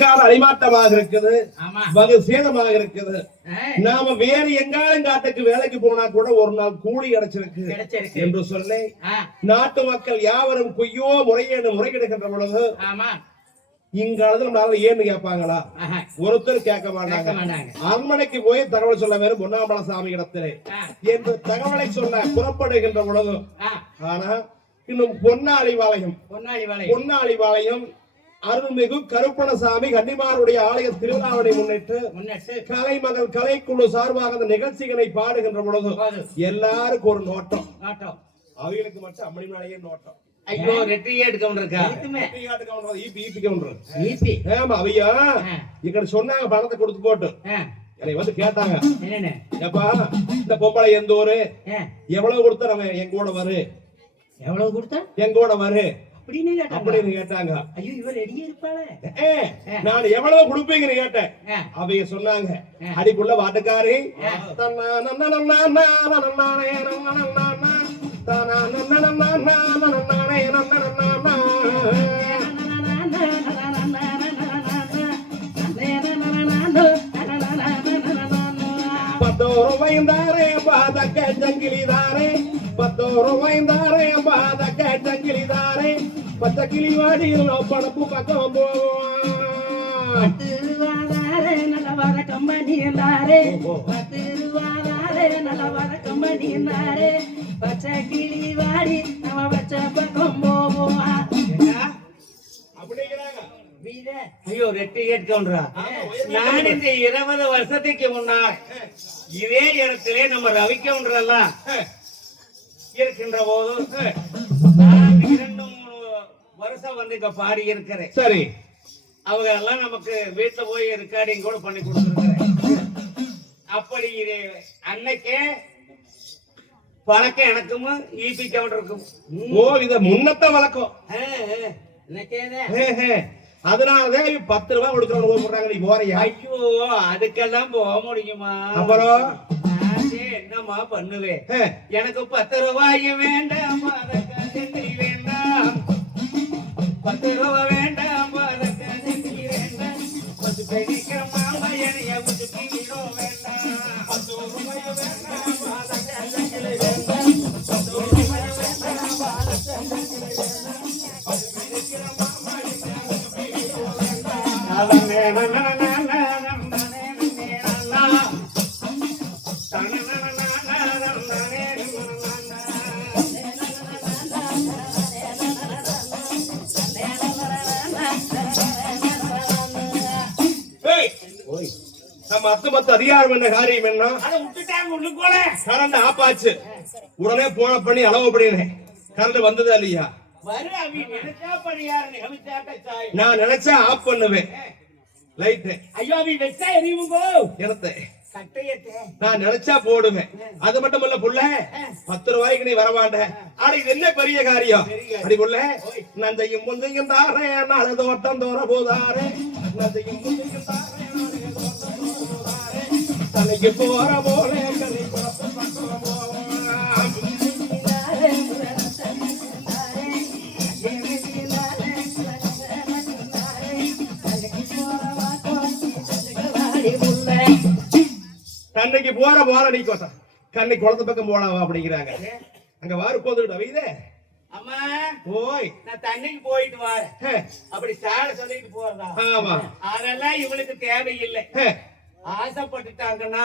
கால அடிமாட்டமாக இருக்குது. வகு சேதமாக இருக்குது. நாம வேறு எங்காலும் காட்டுக்கு வேலைக்கு போனா கூட ஒரு நாள் கூலி கிடைச்சிருக்கு என்று சொல்லி நாட்டு மக்கள் யாவரும் பொய்யோ முறையேன்னு முறையிடுகின்ற பொழுது இங்காலத்துல நம்மளால ஏன்னு கேட்பாங்களா? ஒருத்தர் கேட்க மாட்டாங்க. அரண்மனைக்கு போய் தகவல் சொல்ல வேறு பொன்னாமல சாமி இடத்திலே என்று தகவலை சொல்ல புறப்படுகின்ற பொழுது ஆனா இன்னும் பொன்னாளி வாளையம் பொன்னாடி வலை பொன்னாளி வாளையம் அருள்மிகு கருப்பணசாமி கன்னிமாருடைய ஆலய திருவிழாவை முன்னிட்டு முன்னிட்டு கலைமகள் கலைக்குழு சார்பாக அந்த நிகழ்ச்சிகளை பாடுகின்ற பொழுது எல்லாருக்கும் ஒரு நோட்டம். ஆட்டோ அவங்களுக்கு மட்டும் அம்மணி மேலேயே நோட்டம். ஐயோ ரெட்டியே எடுக்க ஈபி, ஈபி கவுண்டர். அவையா? ஆ, இங்க சொன்னாங்க பணத்தை கொடுத்து போட்டு. என்னை வந்து கேட்டாங்க. ஏப்பா இந்த பொம்பளை எந்த ஊரு? எவ்வளவு கொடுத்தா நம்ம எங்க கூட வரு? எவ்வளவு கொடுத்தா? எங்க கூட வரு. அப்படின்னு கேட்டாங்க. அப்படின்னு கேட்டாங்க. ஐயோ இவர் ரெடியே இருப்பாளே. ஏ, நான் எவ்வளவு கொடுப்பீங்கன்னு கேட்டேன். அவங்க சொன்னாங்க. அடிக்குள்ள வாட்டுக்காரி. பத்தோரு வைந்தாரே பாதக்க ஜங்கிலிதாரே. பத்தோரு வைந்தாரே பாதக்க ஜங்கிலிதாரே பத்த கிளி வாடியில் படப்பு பக்கம் போவான். திருவாதாரே நல்ல வர கம்பெனி என்றாரே திருவாதாரே நல்ல வர கம்பெனி என்றாரே பச்சை கிளி வாடி நம்ம பச்சை பக்கம் போவோம் அப்படிங்கிறாங்க. ஐயோ ரெட்டி கேட்கன்றா நான் இந்த இருபது வருஷத்துக்கு முன்னால் இதே இடத்திலே நம்ம ரவிக்கவுண்டரெல்லாம் இருக்கின்ற போது நான் இரண்டு மூணு வருஷம் வந்து இங்க பாடி இருக்கிறேன் சரி. அவங்க எல்லாம் நமக்கு வீட்டுல போய் ரெக்கார்டிங் கூட பண்ணி கொடுத்துருக்கிறேன். அப்படி இது அன்னைக்கே பழக்கம் எனக்கும் ஈபி கவுண்டருக்கும். ஓ இத முன்னத்த வழக்கம். அதனாலதான் பத்து ரூபாய் கொடுக்கறவங்க போடுறாங்க. நீ போறியா? ஐயோ அதுக்கெல்லாம் போக முடியுமா? அப்புறம்? நானே என்னம்மா பண்ணுவேன் எனக்கு பத்து ரூபாய் வேண்டாம் வேண்டாம். பத்து ரூபாய் வேண்டாம் வேண்டாம். பத்து பெரிக்க அதிகாரம் என்ன காரியம் என்ன? கரண்ட் ஆப்பாச்சு. உடனே போன பண்ணி அளவு அப்படின்னு கரண்ட் வந்ததா இல்லையா? நான் நினைச்சா ஆஃப் பண்ணுவேன். லைட் ஐயோ அவி வச்சா எரியுங்கோ? கட்டையத்தே. நான் நினைச்சா போடுவேன். அது மட்டும் இல்ல புள்ள பத்து ரூபாய்க்கு நீ வரமாட்ட ஆனா இது என்ன பெரிய காரியம்? அடி புள்ள நந்தையும் முந்தையும் தாரே நாலு தோட்டம் தோற போதாரே. நந்தையும் முந்தையும் தாரே தலைக்கு போற போல போவான் தன்னைக்கு போற போல நீ கோசம் கண்ணை குளத்து பக்கம் போலாம் அப்படிங்கிறாங்க. அங்க வாரு போந்துட்டு வைதே. அம்மா ஓய் நான் தண்ணிக்கு போயிட்டு வரேன். அப்படி சாட சொல்லிட்டு போறதா? ஆமா. அதெல்லாம் இவனுக்கு தேவையில்லை. ஆசைப்பட்டுட்டாங்கன்னா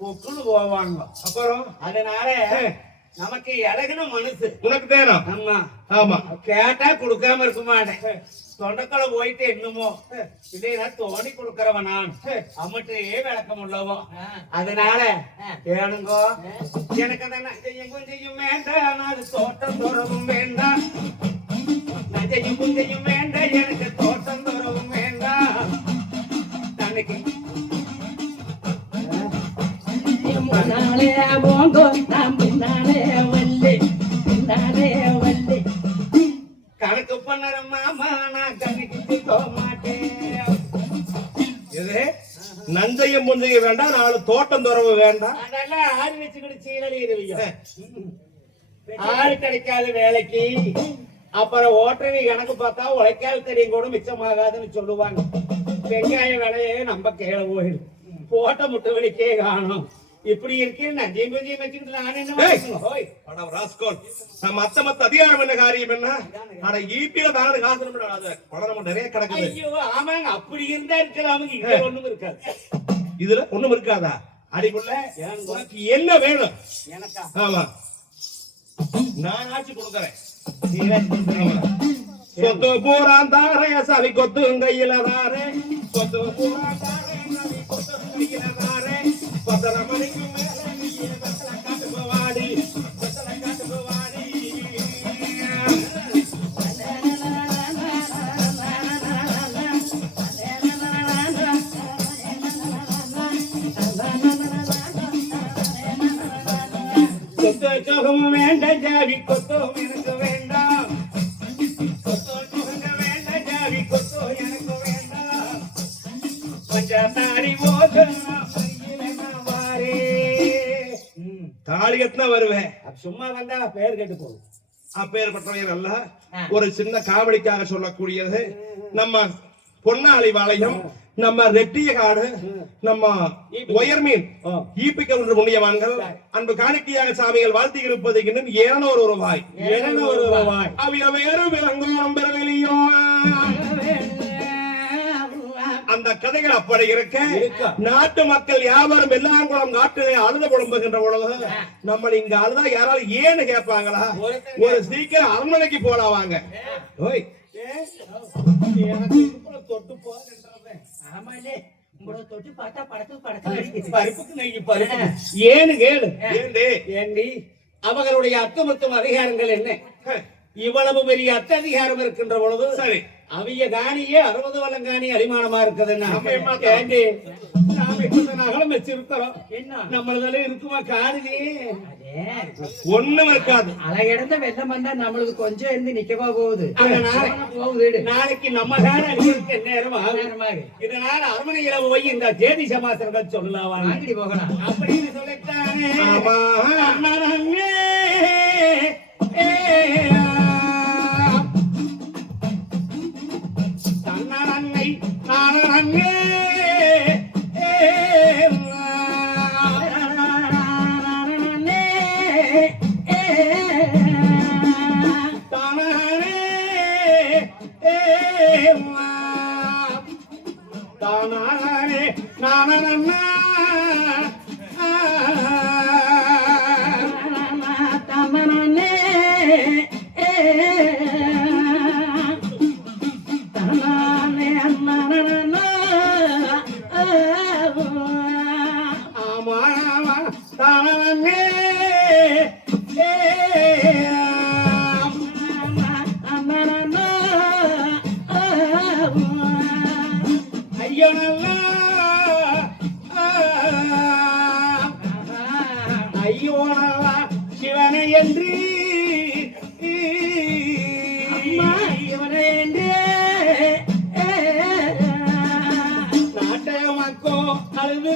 பொக்குன்னு போவாங்க அப்புறம் அதனால நமக்கு இழகுன மனசு. உனக்கு தேனம் ஆமா. ஆமா. கேட்டா கொடுக்காம இருக்க மாட்டேன். தொண்டக்கலை போயிட்டு என்னமோ இல்லையா தோணி கொடுக்கறவன் நான். அம்மட்டு விளக்கம் உள்ளவோ அதனால வேணுங்கோ எனக்கு அந்த நஞ்சையும் குஞ்சையும் வேண்டாம். அது தோட்டம் துறவும் வேண்டாம். நஞ்சையும் குஞ்சையும் வேண்டாம். எனக்கு தோட்டம் துறவும் வேண்டாம். தனக்கு முன்னாலே போங்கோ நான் பின்னாலே வள்ளி பின்னாலே வள்ளி. கணக்கு பண்ணுற மாமா நான் கணக்கு மாட்டேன். எது? நஞ்சையும் முந்தையும் வேண்டாம் நாலு தோட்டம் துறவு வேண்டாம். அதெல்லாம் ஆறு வச்சுக்கிட்டு சீரழி இருவியோ ஆறு கிடைக்காத வேலைக்கு. அப்புறம் ஓட்டவி கணக்கு பார்த்தா உழைக்கால் தெரியும் கூட மிச்சமாகாதுன்னு சொல்லுவாங்க. வெங்காய விலையே நம்ம கீழே போயிடும். போட்ட முட்டை வலிக்கே காணும். இப்படி இருக்கே நஞ்சியும் கொஞ்சம் வச்சுக்கிட்டு நான் என்ன? ஓய். அட ராஸ்கோல் நம்ம மத்த மத்த அதிகாரம் என்ன காரியம் என்ன? காசு நம்ம நிறைய கிடக்குது. ஐயோ ஆமாங்க. அப்படி இருந்தா இருக்கலாம். இங்க ஒண்ணும் இருக்காது. இதுல ஒண்ணும் இருக்காதா? அடிக்குள்ள உனக்கு என்ன வேணும்? எனக்கா? ஆமா. நான் ஆட்சி கொடுக்கறேன். சொத்து பூரா தாரே சவி கொத்து கையில தாரே. சொத்து பூரா தாரே சவி கொத்து கையில தாரே. பத்தரை மணிக்கு வாடி வேண்டாம் ஜாவி எனக்கு வேண்டாம். வேண்டாம் ஜாவி எனக்கு வேண்டாம் கொஞ்சம் தாடி தாலி கட்டினா வருவேன் சும்மா வந்தா பேர் கெட்டு போகும். அப்பேற்பட்டவையர் அல்ல. ஒரு சின்ன காவடிக்காக சொல்லக்கூடியது. நம்ம பொன்னாளி வாளையம் நம்ம ரெட்டிய காடு நம்ம உயர்மீன் ஓ. ஈப்பிக்க ஒன்று புண்ணியவான்கள் அன்பு காணிக்கையாக சாமிகள் வாழ்த்தி இருப்பது ஏனோர் ரூபாய் இருநூறு ரூபாய் அவைய வேறு விளங்கும் பெறவில்லையோ அந்த கதைகள் அப்படி இருக்க. நாட்டு மக்கள் யாவரும் வெள்ளாங்குளம் காட்டிலே அழுத புலம்புகின்ற பொழுது நம்ம இங்க அழுதா யாராலும் ஏன்னு கேட்பாங்களா? ஒரு சீக்கிரம் அரண்மனைக்கு போலாம் வாங்க. ஓய். தொட்டு தொட்டு பார்த்தா பருப்புக்கு நெய் பருப்பு ஏன்னு கேளு. ஏண்டி? அவர்களுடைய அத்துமத்தும் அதிகாரங்கள் என்ன? இவ்வளவு பெரிய அத்த அதிகாரம் இருக்கின்ற பொழுது சரி. அவிய காணியே அறுபது வல்லங்காணி அடிமானமா இருக்குதுன்னா நாம நகலம் வச்சிருக்கிறோம் நம்மளதால இருக்குமா அதே ஒண்ணும் இருக்காது. அழகிடந்த வெள்ளம் வந்தா நம்மளுக்கு கொஞ்சம் இருந்து நிக்கவா போகுது. நாளைக்கு நம்ம அடிக்கிறதுக்கு நேரம் இதனால அரண்மனையில போய் இந்த தேதி சமாசனங்கள் சொல்லலாம். வாங்க. போகலாம். அப்படின்னு சொல்லிட்டானே.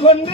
கொண்டு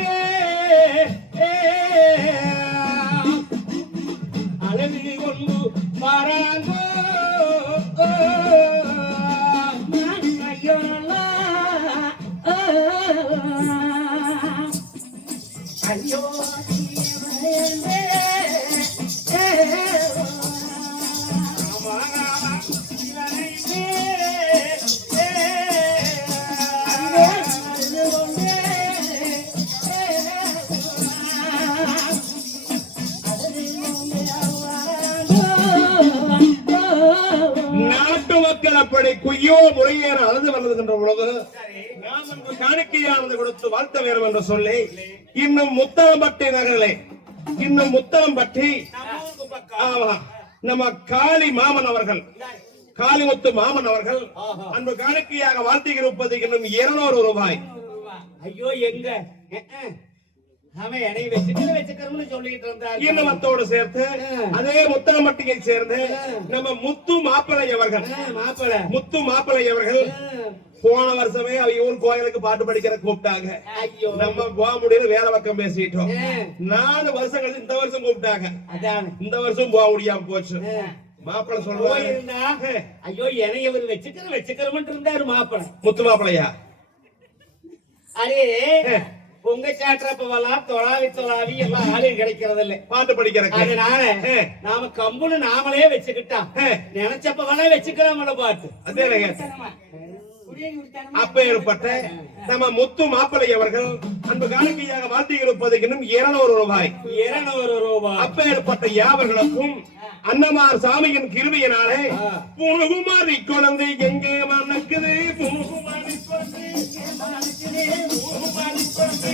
காணிக்கையானது கொடுத்து வாழ்த்த வேண்டும் என்று சொல்லி இன்னும் முத்தளம்பட்டி நகரிலே இன்னும் முத்தளம்பட்டி நம்ம காளி மாமன் அவர்கள் காளிமுத்து மாமன் அவர்கள். அன்பு காணிக்கையாக வாழ்த்தி இருப்பது இன்னும் இருநூறு ரூபாய். ஐயோ எங்க? ஈனமத்தோடு சேர்த்து அதே முத்தளம்பட்டியை சேர்ந்து நம்ம முத்து மாப்பிள்ளை அவர்கள் மாப்பிள. முத்து அவர்கள் போன வருஷமே அவங்க ஊர் கோயிலுக்கு பாட்டு படிக்கிற கூப்பிட்டாங்க. ஐயோ. நம்ம போக முடியல வேலை பக்கம் பேசிட்டோம். நாலு வருஷம் கழிச்சு இந்த வருஷம் கூப்பிட்டாங்க. அதான். இந்த வருஷம் போக முடியாம போச்சு. மாப்பிள்ளை போயிருந்தா ஐயோ என்னை இவர் வச்சுக்கிற வச்சுக்கிறோம்னு இருந்தாரு மாப்பிள்ளை முத்து மாப்பிள்ளையா அரே உங்க சாற்றப்பவெல்லாம் தொழாவி தொழாவி எல்லாம் ஆளும் கிடைக்கிறது இல்ல பாட்டு படிக்கிறக்கு அதனால. நாம கம்புன்னு நாமளே வச்சுக்கிட்டா. நினைச்சப்பவெல்லாம் வச்சுக்கலாம்ல பாட்டு. அதேங்க அப்ப ஏற்பட்ட நம்ம முத்து மாப்பிள்ளை அவர்கள் அன்பு காணிக்கையாக வாழ்த்தி இருப்பதுக்கு இன்னும் இருநூறு ரூபாய். இருநூறு ரூபாய். அப்ப ஏற்பட்ட யாவர்களுக்கும் அன்னமார் சாமியின் கிருவியினாலே ஆ. புனுகுமாரி குழந்தை எங்கே மணக்குது புனுகுமாரி குழந்தை? புனுகுமாரி குழந்தை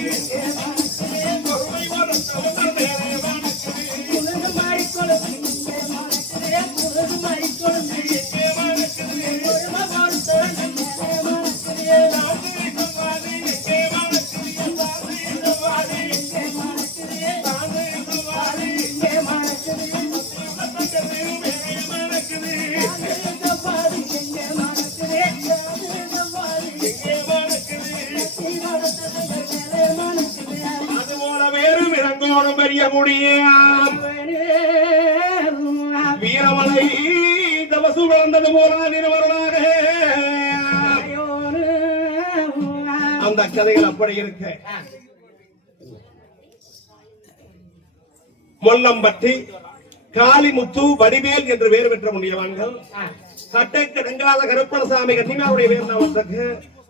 அறிய பெரிய முடியாம் வீரமலை தவசு வளர்ந்தது போல நிறுவனமாக. அந்த கதைகள் அப்படி இருக்கு. மொல்லம்பட்டி காளிமுத்து வடிவேல் என்று வேறு பெற்ற முடியவான்கள் சட்டைக்கடங்காத கருப்பணசாமி கன்னிமாவுடைய வேர் நாமத்துக்கு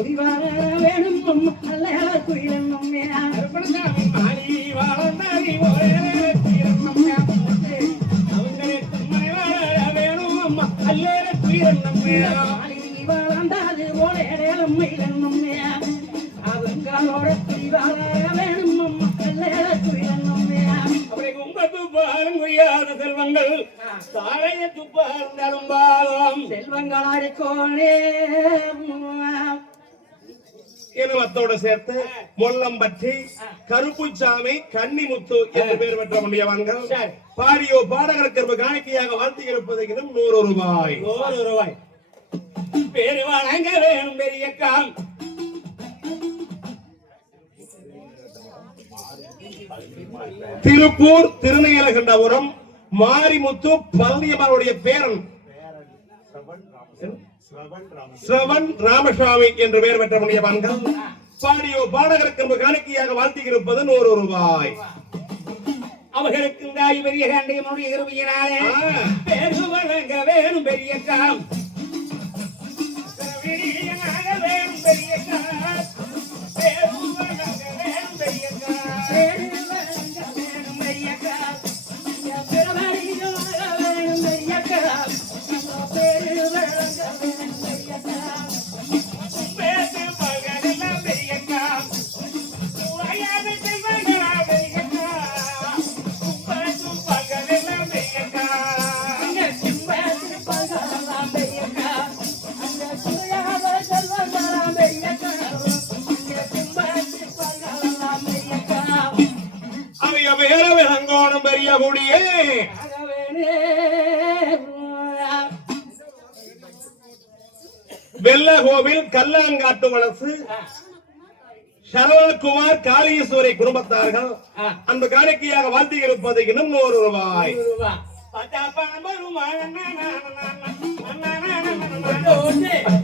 குயிலன்னம்மையாம் குயிலன்னம்மையாம் ஓயே வாழி ஓயே குயிலன்னம்மையாம் குடிவாழ வேணும் குயிலன்னம்மையாம் கருப்பணசாமி மாறி வாழி ஓயே குயிலன்னம்மையாம் அவங்களுக்கு மனைவாழ வேணும் அம்மா அல்லேல குயிலன்னம்மையாம் அப்படி கும்பத்து பாலும் குய்யாத செல்வங்கள். தாழைய துப்பாலும் தரும்பாலும் இனவத்தோடு சேர்த்து மொல்லம்பட்டி கருப்புச்சாமி கன்னிமுத்து என்று பெயர் பெற்ற முடியவான்கள் சரி. பாடியோ பாடகருக்கு காணிக்கையாக வாழ்த்தி இருப்பது இன்னும் நூறு ரூபாய். நூறு ரூபாய். பேரு வணங்க வேணும் பெரிய காம் திருப்பூர் திருநீலகண்டபுரம் மாரிமுத்து பழனியம்மனுடைய பேரன் சிரவன் ராமசாமி என்று பெயர் பெற்ற முடியவான்கள் பாடியோ பாடகருக்கு காணிக்கையாக வாழ்த்தி இருப்பது நூறு ரூபாய் அவர்களுக்கு தாய் பெரிய கண்டையனுடைய இருவியினாலே ஆ. பேரு வணங்க வேணும் பெரிய காம். வீரியனாக வேணும் பெரிய காம். குடியே வெள்ளகோவில் கல்லாங்காட்டு வளசு சரவணகுமார் காளீஸ்வரி குடும்பத்தார்கள் அந்த காணிக்கையாக வாழ்த்தி இருப்பது இன்னும் நூறு ரூபாய்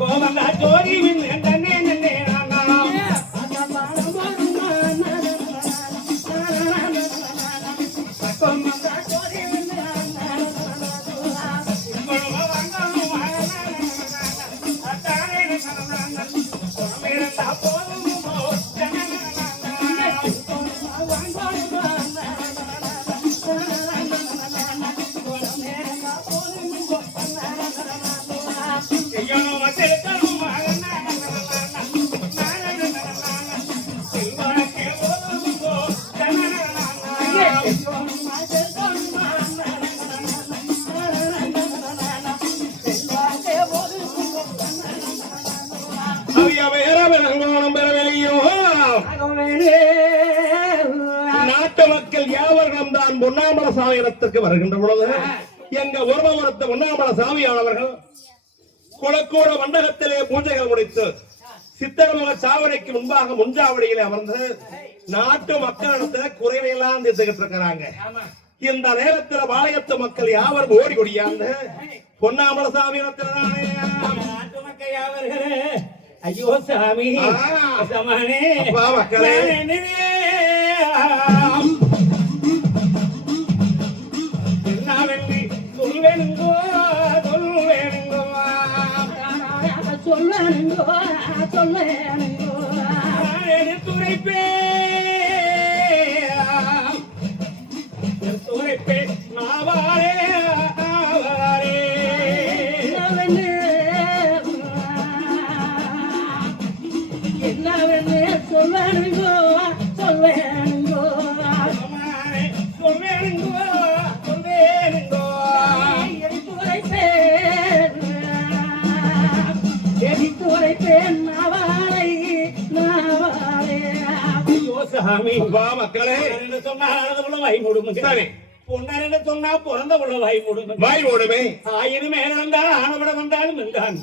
கோவந்தா ஜோதி தான் பொன்னாமல சாமி இடத்திற்கு வருகின்ற பொழுது எங்க உறவரத்து பொன்னாமல சாமியானவர்கள் குளக்கூட மண்டபத்திலே பூஜைகள் முடித்து சித்தரமுக சாவடிக்கு முன்பாக முன்சாவடியிலே அமர்ந்து நாட்டு மக்களிடத்துல குறைவையெல்லாம் தீர்த்துக்கிட்டு இருக்கிறாங்க. இந்த நேரத்துல பாளையத்து மக்கள் யாவரும் ஓடி கொடியாந்து பொன்னாமல சாமி நாட்டு மக்கள் யாவர்களே, ஐயோ சாமி. சமானே மக்களே. சொல்வேனுங்கோ சொல்லணுங்கோ சொல்லணுங்கோ நான் எடுத்துரைப்பேன் எடுத்துரைப்பேன் நாவாரே ஆவாரே. என்னவென்று? என்னவென்று? சொல்லணுங்கோ சொல்லணுங்கோ அப்பா மக்களே. சொன்னா வாய் மூடுமுங்க சரி. பொன்னாரென்று சொன்னா பிறந்த புள்ள வாய் மூடுமுங்க வாய் ஓடுமே ஆயிரம் மேல் வந்தால் ஆனப்பட வந்தாலும் மின்றான்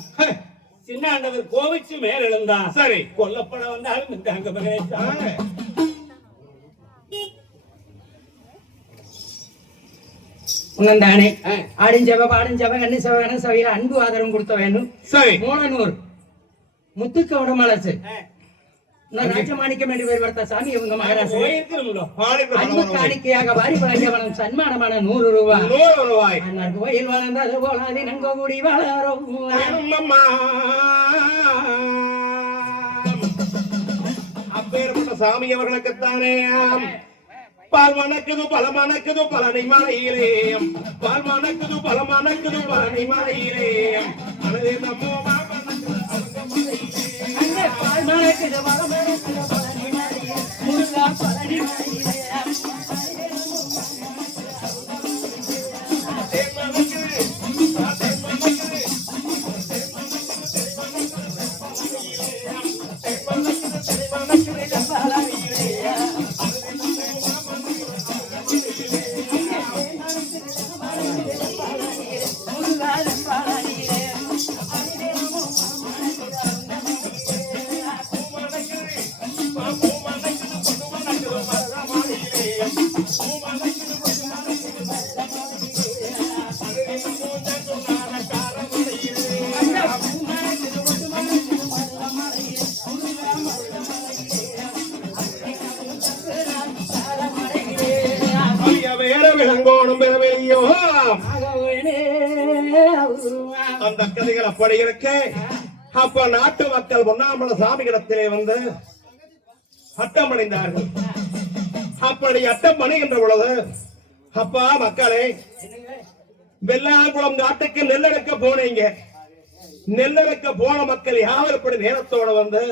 சின்ன ஆண்டவர் கோவிச்சு மேல் எழுந்தான் சரி. கொல்லப்பட வந்தாலும் மின்றாங்க மகேஷா. உணர்ந்தானே ஆ. ஆடிஞ்சவ பாடிஞ்சவ கண்ணி சவகன சவையில அன்பு ஆதரவு கொடுத்த வேணும் சரி. மூலனூர் முத்துக்க உடமலசு பரவாயில்லை. காணிக்கையாக வாரி வழங்கியவனும் சன்மானமான நூறு ரூபாய். நூறு ரூபாய். அண்ணன் கோயில் வளர்ந்தது போலாதி நன்கோ கூடி வளரும். அம்மம்மா. அப்பேற்பட்ட சாமி அவர்களுக்குத்தானே. பால் மணக்குது பல மணக்குது பழனி மலையிலே. பால் மணக்குது பல மணக்குது பழனி மலையிலே. மனதே நம்மோ பழனி மலையிலே, முருகா பழனி மலையிலே. அந்த கதைகள் அப்படி இருக்கு. அப்ப நாட்டு மக்கள் பொன்னாமல சாமிகிடத்திலே வந்து அட்டம் அணிந்தார்கள் அப்படி அட்டம் அணுகின்ற பொழுது அப்பா மக்களே வெள்ளாங்குளம் நாட்டுக்கு நெல்லெடுக்க போனீங்க. நெல்லெடுக்க போன மக்கள் யாவர் இப்படி நேரத்தோட வந்து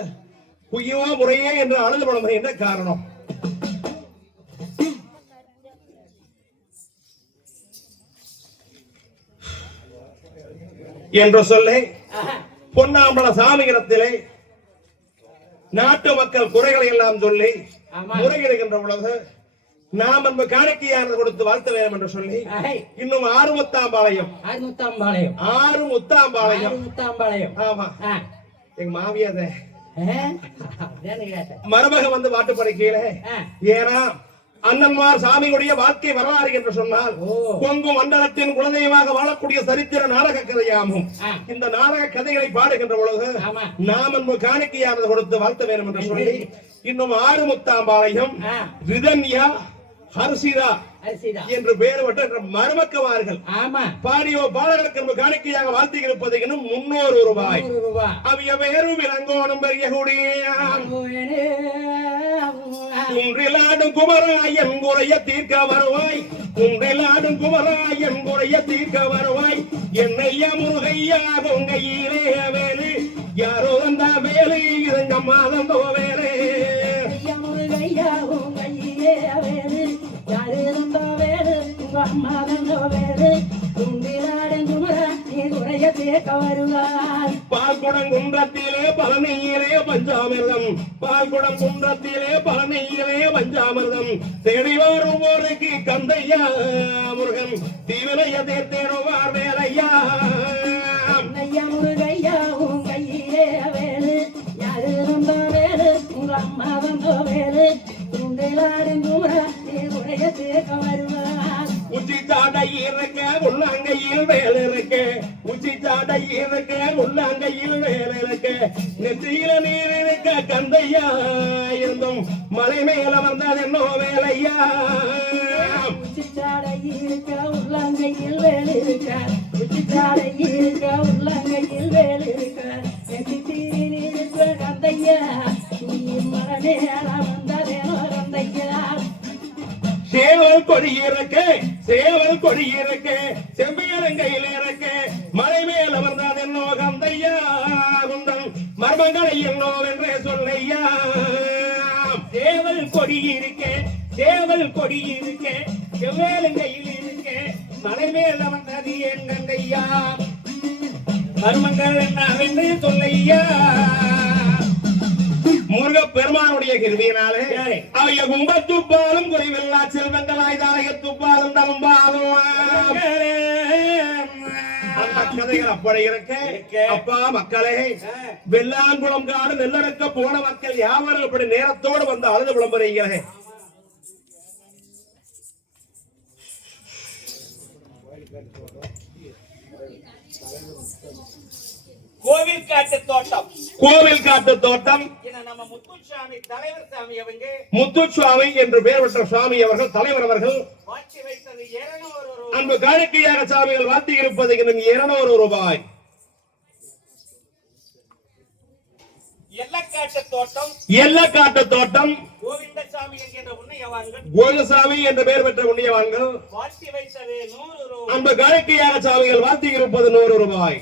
குய்யோ முறையே என்று அழுது படம் என்ன காரணம். என்று சொல்லி பொன்னாம்பல சாமிகிடத்திலே நாட்டு மக்கள் குறைகளை எல்லாம் சொல்லி ஆமா. முறையிடுகின்ற பொழுது நாம் அன்பு காணிக்கையானது கொடுத்து வாழ்த்த வேண்டும் என்று சொல்லி இன்னும் ஆறு முத்தாம்பாளையம் ஆறுமுத்தாம்பாளையம் ஆறு முத்தாம்பாளையம் ஆறுமுத்தாம்பாளையம் ஆமா. ஆ. எங்க மாமியாத. மருமக வந்து பாட்டு படிக்கையில ஆ. ஏன்னா அண்ணன்மார் சாமியுடைய வாழ்க்கை வரலாறு என்று சொன்னால். கொங்கு மண்டலத்தின் குலதெய்வமாக வாழக்கூடிய சரித்திர நாடக கதையாகும். இந்த நாடக கதைகளை பாடுகின்ற பொழுது. நாம் அன்பு காணிக்கையானது கொடுத்து வாழ்த்த வேண்டும் என்று சொல்லி இன்னும் ஆறு முத்தாம்பாளையம். ரிதன்யா ஹர்ஷிதா அரிசிதான். என்று பெயர் பெற்ற மருமக்கவார்கள். ஆமா. பாடியோ பாடகருக்கு காணிக்கையாக வாழ்த்தி இருப்பது இன்னும் முன்னூறு ரூபாய். அவைய வேறும் இளங்கோணும் குன்றிலாடும் குமராயன் குறைய தீர்க்க வருவாய். குன்றிலாடும் குமராயன் குறைய தீர்க்க வருவாய். என்னையா முருகையா கொங்கையிலே வேலு. யாரோ வந்தா வேலு இதுங்க மாதம் வேலு தேக்க வருவார் பால்குடம் குன்றத்திலே பழனியிலே பஞ்சாமிர்தம். பால்குடம் குன்றத்திலே பழனியிலே பஞ்சாமிர்தம். தேடி வரும் போருக்கு கந்தையா முருகன். தீவிரைய தேர்த்தேடுவார் வேலையா. ஐயா முருகையா உன் கையிலே வேலு. யாரு வந்த வேலு? உங்க அம்மா வந்த உடைய தேக்க வருவார் உச்சி சாடை இருக்க உள்ளாங்கையில் வேலை இருக்க உச்சி சாடை இருக்க உள்ளாங்கையில் வேலை இருக்க நெற்றியில நீர் இருக்க கந்தையா இருந்தும் மலை மேல வந்தது என்னோ வேலையா? உச்சிச்சாடை இருக்க உள்ளங்கையில் வேலு இருக்க உச்சிச்சாடை இருக்க உள்ளங்கையில் வேலு இருக்க நெற்றியில் தீரில் இருக்க கந்தையா? நீ மலை மகனேல வந்ததேனோ கந்தையா? சேவல் கொடி இருக்க சேவல் கொடி இருக்க செவ்வியலங்கையில் இருக்க மலை மேல வந்தது என்னோ கந்தையா குந்தன். மர்மங்களை என்னோ என்றே சொல்லையா. சேவல் கொடி இருக்க சேவல் கொடி இருக்க செவ்வேலங்கையில் இருக்க. மலை மேல வந்தது என் கந்தையா. மர்மங்கள் என்னவென்று சொல்லையா. முருக பெருமானுடைய கிருபியினாலே சரி. அவைய கும்பத்துப்பாலும் குறைவில்லா செல்வங்களாய் இருக்க. இருக்க. அப்பா மக்களே வெள்ளாங்குளம் காடு நெல்லடக்க போன மக்கள் யாவரும் இப்படி நேரத்தோடு வந்து அழுது விளம்புறீங்களே? கோவில் காட்டு தோட்டம். கோவில் காட்டு தோட்டம். நம்ம முத்துசாமி தலைவர் சாமி அவங்க. முத்துசுவாமி என்று பெயர் பெற்ற சுவாமி அவர்கள் தலைவர் அவர்கள். அன்பு காணிக்கையாக சாமிகள் வாத்தி இருப்பது இருநூறு ரூபாய். எல்லக்காட்டு தோட்டம். எல்லக்காட்டு தோட்டம். கோவிந்தசாமி என்கின்ற உன்னையவான்கள். கோகுலசாமி என்று பெயர் பெற்ற புண்ணியவான்கள் மாற்றி வைத்தது நூறு ரூபாய். அன்பு காணிக்கையாக சாமிகள் வாத்தி இருப்பது நூறு ரூபாய்.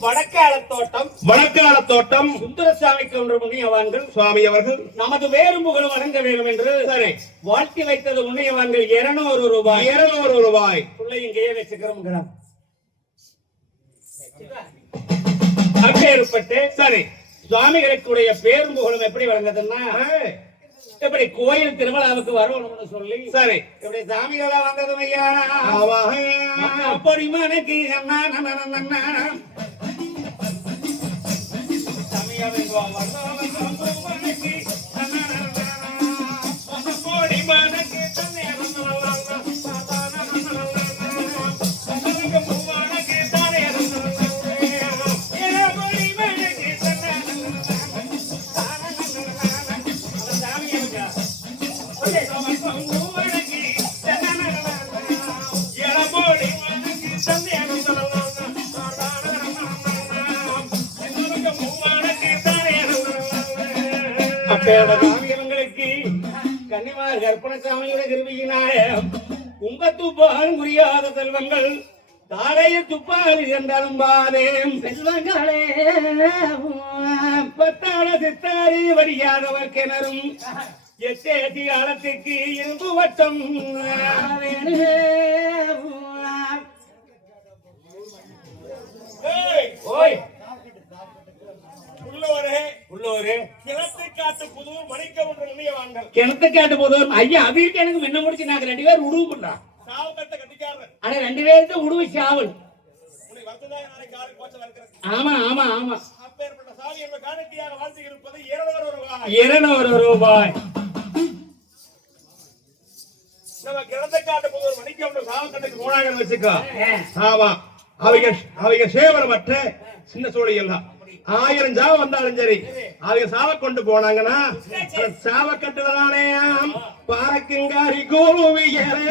வடக்கால தோட்டம் வடக்கால தோட்டம் சுந்தரசாமி முனியவான்கள் சுவாமி அவர்கள். நமது வேறு புகழ் வழங்க வேண்டும் என்று சரி. வாழ்த்தி வைத்தது முன்னியவான்கள் இருநூறு ரூபாய். இருநூறு ரூபாய். பிள்ளை இங்கேயே வச்சுக்கிறோம் அப்பேற்பட்டு சரி. சுவாமிகளுக்குடைய பேரும் புகழும் எப்படி வழங்குதுன்னா ஏய், இப்படி கோயில் திருவிழாவுக்கு வரணும்னு சொல்லி. சரி. இப்படி சாமிகளா வந்ததும் ஐயா. அப்படி மனக்கு அப்பேவங்களுக்கு கன்னிமார் கற்பனசாமியோட கிருபியினாய கும்பத்துப்பால் முடியாத செல்வங்கள் தாரைய துப்பால் என்றாலும் பாதேம். செல்வங்களே பத்தாள சித்தாரி வடியாதவர் கிணறும் எத்தேதி காலத்துக்கு இரும்பு வட்டம். ஓய் உள்ளோரே உள்ளோரே கிழக்கு காட்டு புதூர் மணிக்க ஒன்று கிணத்து காட்டு போதும் ஐயா அது இருக்கு எனக்கு முன்ன முடிச்சு நாங்க ரெண்டு பேரும் உடுவு பண்ணா? சாவு கட்ட கட்டிக்காரன் ஆனா ரெண்டு பேருக்கு உடுவு சாவல் ஆமா ஆமா ஆமா. அப்பேற்பட்ட சாமி என்ப காணிக்கையாக வாழ்த்து இருப்பது இருநூறு ரூபாய். இருநூறு ரூபாய். நம்ம கிழக்கு காட்டு புதூர் மணிக்க ஒன்று சாவு கட்டுக்கு மூணாயிரம் வச்சுக்கோ. ஆமா அவங்க அவங்க சேவனமற்ற சின்ன சோழி எல்லாம். ஆயிரம் சாவ வந்தாலும் சரி. அவங்க சாவ கொண்டு போனாங்கன்னா சாவ கட்டுலதானே பாரக்கிங்காரி கோவி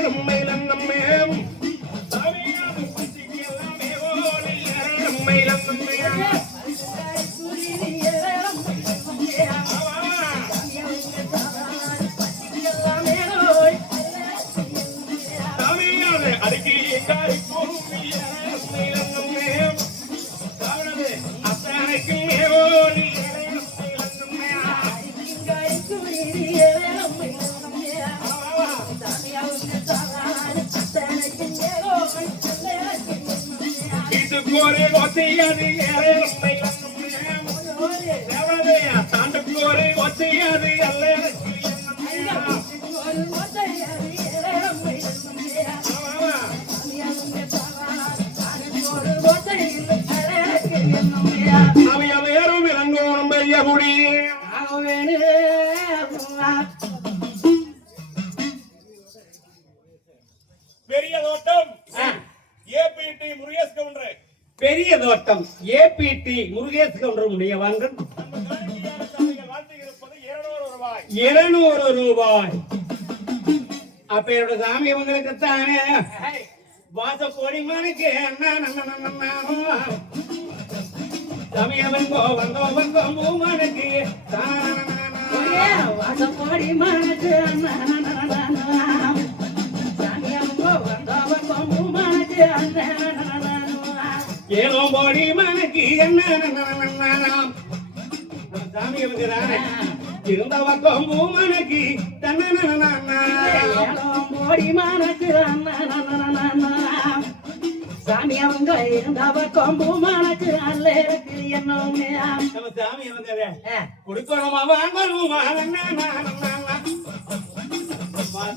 நம்மை நம்மே நம்மை நம்மே தாண்டுக்கோரு ஒத்தையாது ஏறமை தேவதையா தாண்டுக்கோரு ஒத்தையாது அல்ல ஒரு ஓட்டையாரு ஏழமை ஒரு ஓட்டையில் அழகு என்னம்மையா அவைய வேறும் இறங்கோணும் பெரிய குடி பெரிய தோட்டம் ஏபிடி முருகேஷ் கவுண்டருடைய முடியவாங்கள் இருநூறு ரூபாய் அப்ப என்னோட சாமி உங்களுக்கு தானே வாச கோடி மணிக்கு சமயவங்கோ வந்தோ வந்தோ மூமனுக்கு வாச வாசப்படி மனது சாமியங்கோ வந்தோ கொம்பு மனது ஏனோ கோடி மணிக்கு என்ன? சாமி தானே இருந்தவ கொம்பு மணிக்கு தன்ன மோடி மனது சாமி அவங்க இருந்தவ கொம்பு மனது அல்ல என்னமே. நம்ம சாமி வந்ததே. கொடுக்கணுமா வாங்கணுமா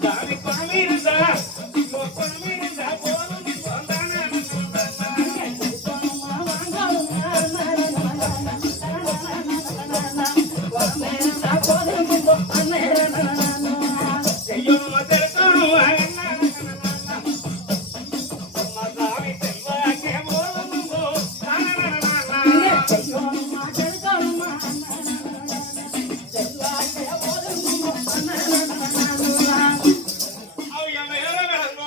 சாமி பணம் இருந்தா பணம் இருந்தா போதும்.